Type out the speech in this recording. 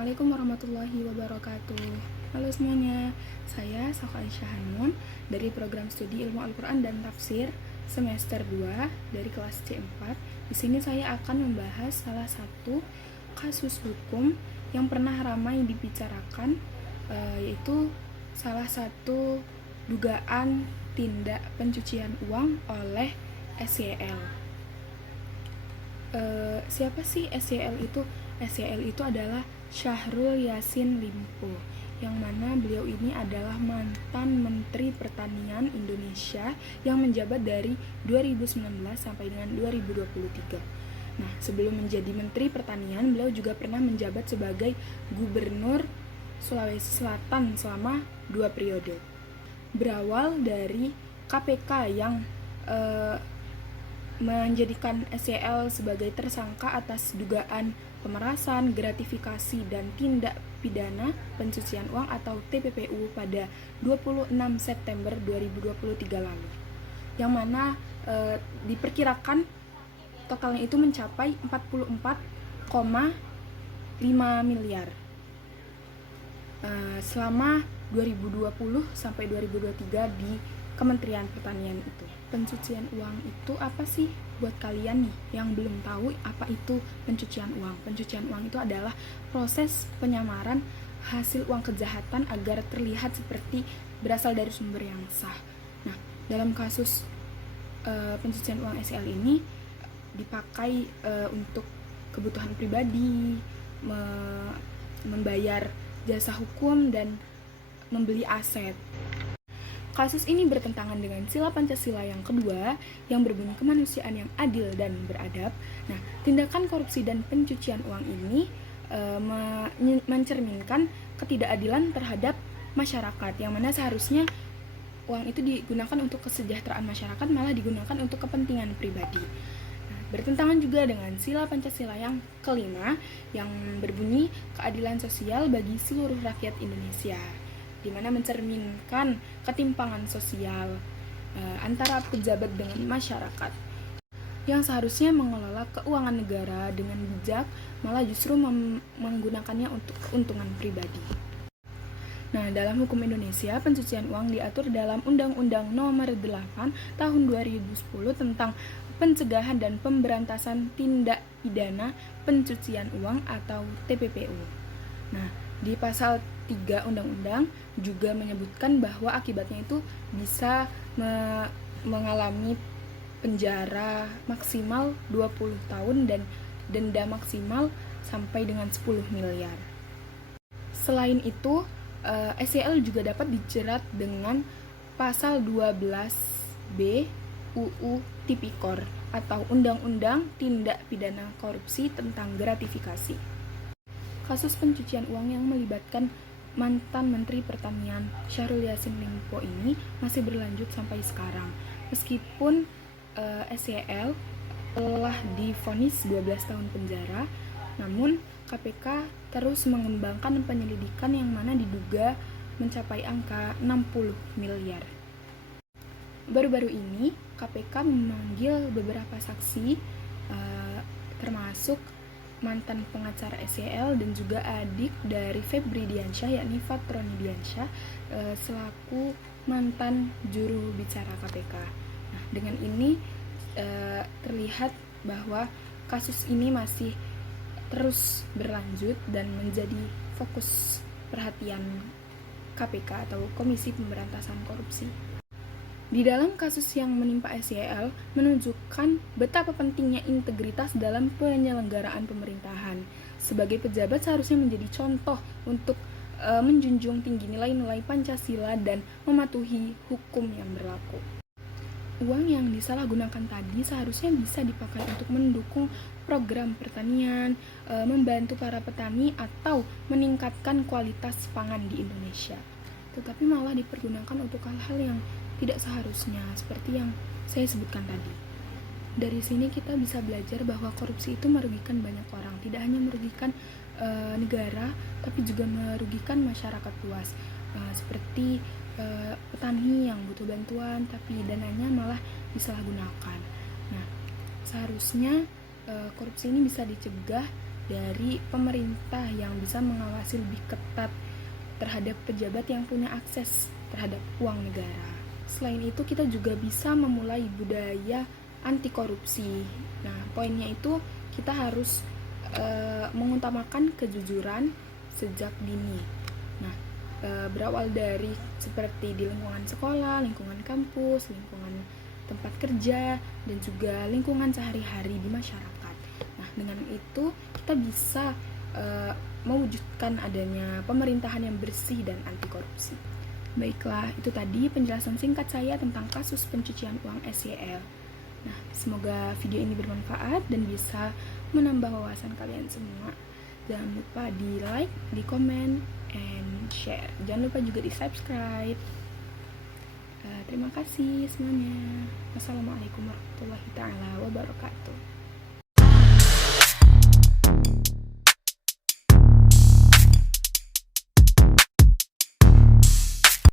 Assalamualaikum warahmatullahi wabarakatuh. Halo semuanya, saya Saka Aisyah Hanun dari program studi Ilmu Al-Quran dan Tafsir semester 2 dari kelas C4. Di sini saya akan membahas salah satu kasus hukum yang pernah ramai dibicarakan, yaitu salah satu dugaan tindak pencucian uang oleh SYL. Siapa sih SYL itu? SYL itu adalah Syahrul Yassin Limpo, yang mana beliau ini adalah mantan Menteri Pertanian Indonesia yang menjabat dari 2019 sampai dengan 2023. Nah, sebelum menjadi Menteri Pertanian, beliau juga pernah menjabat sebagai Gubernur Sulawesi Selatan selama 2 periode. Berawal dari KPK yang menjadikan SYL sebagai tersangka atas dugaan pemerasan, gratifikasi, dan tindak pidana pencucian uang atau TPPU pada 26 September 2023 lalu, yang mana diperkirakan totalnya itu mencapai 44,5 miliar selama 2020 sampai 2023 di Kementerian Pertanian itu. Pencucian uang itu apa sih buat kalian nih yang belum tahu apa itu pencucian uang? Pencucian uang itu adalah proses penyamaran hasil uang kejahatan agar terlihat seperti berasal dari sumber yang sah. Nah, dalam kasus pencucian uang SYL ini dipakai untuk kebutuhan pribadi, membayar jasa hukum, dan membeli aset. Kasus ini bertentangan dengan sila Pancasila yang kedua yang berbunyi kemanusiaan yang adil dan beradab. Nah, tindakan korupsi dan pencucian uang ini mencerminkan ketidakadilan terhadap masyarakat, yang mana seharusnya uang itu digunakan untuk kesejahteraan masyarakat, malah digunakan untuk kepentingan pribadi. Nah, bertentangan juga dengan sila Pancasila yang kelima yang berbunyi keadilan sosial bagi seluruh rakyat Indonesia, di mana mencerminkan ketimpangan sosial antara pejabat dengan masyarakat yang seharusnya mengelola keuangan negara dengan bijak, malah justru menggunakannya untuk keuntungan pribadi. Nah, dalam hukum Indonesia, pencucian uang diatur dalam Undang-Undang Nomor 8 Tahun 2010 tentang Pencegahan dan Pemberantasan Tindak Pidana Pencucian Uang atau TPPU. Nah, di pasal 3 undang-undang juga menyebutkan bahwa akibatnya itu bisa mengalami penjara maksimal 20 tahun dan denda maksimal sampai dengan 10 miliar. Selain itu, SYL juga dapat dijerat dengan pasal 12B UU Tipikor atau Undang-Undang Tindak Pidana Korupsi tentang gratifikasi. Kasus pencucian uang yang melibatkan mantan Menteri Pertanian Syahrul Yassin Limpo ini masih berlanjut sampai sekarang. Meskipun SYL telah divonis 12 tahun penjara, namun KPK terus mengembangkan penyelidikan yang mana diduga mencapai angka 60 miliar. Baru-baru ini KPK memanggil beberapa saksi, termasuk mantan pengacara SYL dan juga adik dari Febri Diansyah, yakni Fatroni Diansyah, selaku mantan juru bicara KPK. Nah, dengan ini terlihat bahwa kasus ini masih terus berlanjut dan menjadi fokus perhatian KPK atau Komisi Pemberantasan Korupsi. Di dalam kasus yang menimpa SYL menunjukkan betapa pentingnya integritas dalam penyelenggaraan pemerintahan. Sebagai pejabat seharusnya menjadi contoh untuk menjunjung tinggi nilai-nilai Pancasila dan mematuhi hukum yang berlaku. Uang yang disalahgunakan tadi seharusnya bisa dipakai untuk mendukung program pertanian, membantu para petani, atau meningkatkan kualitas pangan di Indonesia. Tetapi malah dipergunakan untuk hal-hal yang tidak seharusnya, seperti yang saya sebutkan tadi. Dari sini kita bisa belajar bahwa korupsi itu merugikan banyak orang, tidak hanya merugikan negara, tapi juga merugikan masyarakat luas, seperti petani yang butuh bantuan, tapi dananya malah disalahgunakan. Nah, seharusnya korupsi ini bisa dicegah dari pemerintah yang bisa mengawasi lebih ketat terhadap pejabat yang punya akses terhadap uang negara. Selain itu, kita juga bisa memulai budaya anti korupsi. Nah, poinnya itu kita harus mengutamakan kejujuran sejak dini. Nah, berawal dari seperti di lingkungan sekolah, lingkungan kampus, lingkungan tempat kerja, dan juga lingkungan sehari-hari di masyarakat. Nah, dengan itu kita bisa mewujudkan adanya pemerintahan yang bersih dan anti korupsi. Baiklah, itu tadi penjelasan singkat saya tentang kasus pencucian uang SYL. Nah, semoga video ini bermanfaat dan bisa menambah wawasan kalian semua. Jangan lupa di like, di komen, and share. Jangan lupa juga di subscribe. Terima kasih semuanya. Wassalamualaikum warahmatullahi wabarakatuh.